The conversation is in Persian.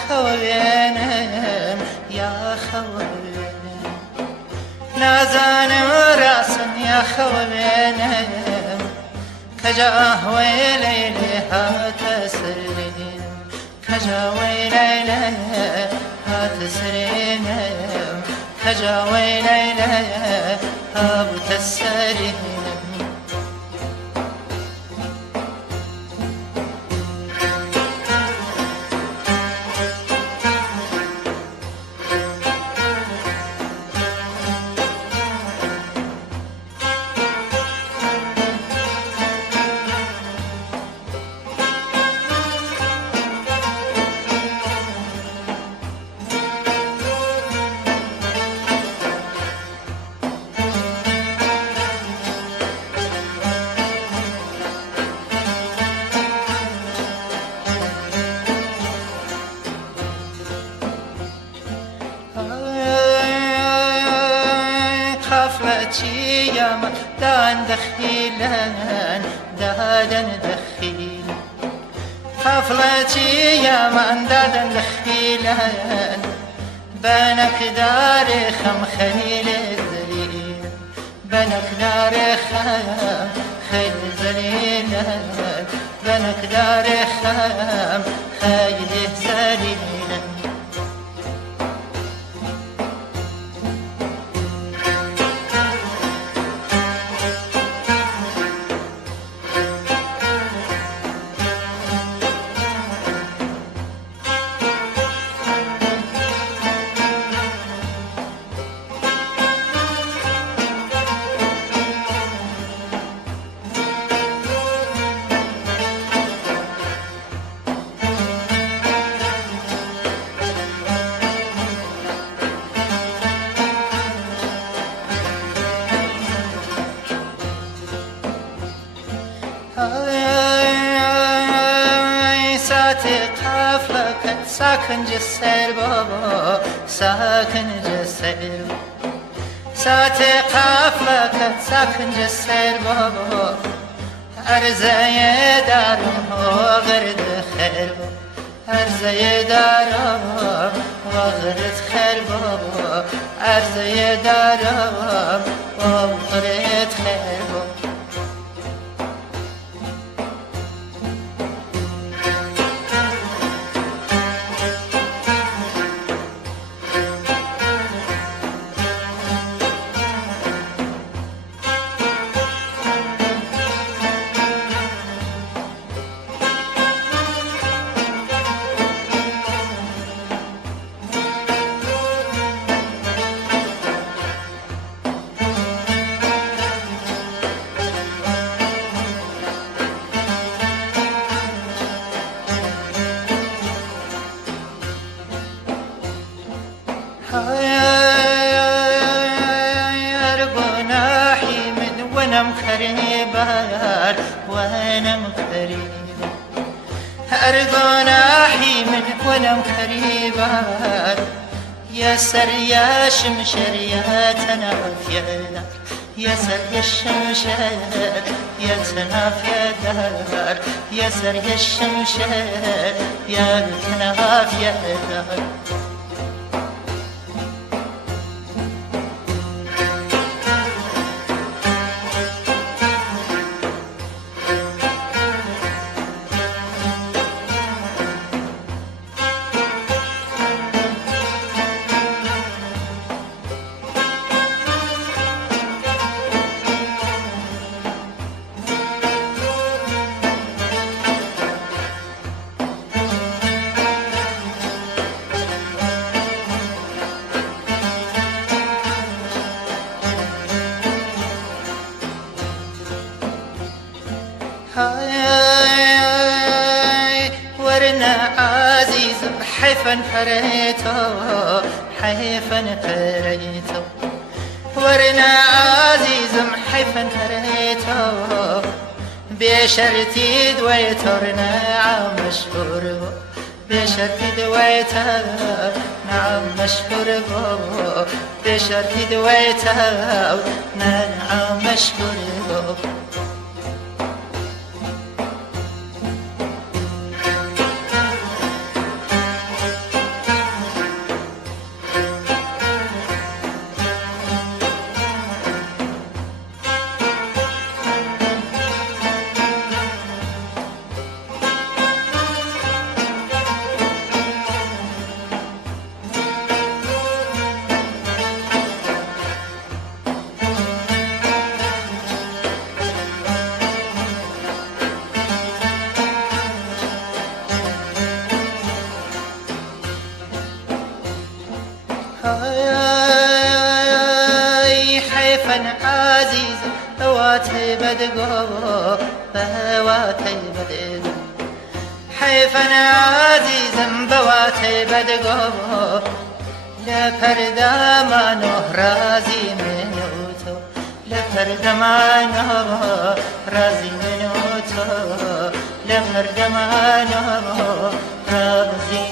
خوێنم یا خوێنم نازانم ڕاستم یا خوێنم کەجا هۆی لەیلێ هاتە سرێنم کەجا وەی لەیلێ هاتە سرێنم کەجا وەی لەیلێ هاتە سرێنم ياما دان دخيلان دادن دخيل حفلتي ياما دادن دخيلان بنك داري خم خيل زليل بنك داري خم خيل زليل بنك داري خم خيل زليل ساكن جسر بابا ساكن جسر ساتي قافلك ساكن جسر بابا أرزي دارم وغرد خير أرزي دارم وغرد خير بابا أرزي دارم وغرد خير بابا ونم خريبار ونم خريب أرجوناحي من ونم خريبار يا سر يا شمشر يا تناف يا دار يا سر يا شمشر يا تناف يا دار يا سر يا شمشر يا تناف يا دار ورنا عزيز حيفا فريتو حيفا فريتو ورنا عزيز حيفا فريتو بشرتي دويتورنا عم مشهور بشرتي دويتها نعم مشهور بشرتي دويتها نعم مشهور عزیز بواتي بدقو بواتي بدقو حيفنا عزيزا بواتي بدقو لپردا منو رازي منوتو لپردا منو رازي منوتو لپردا منو رازي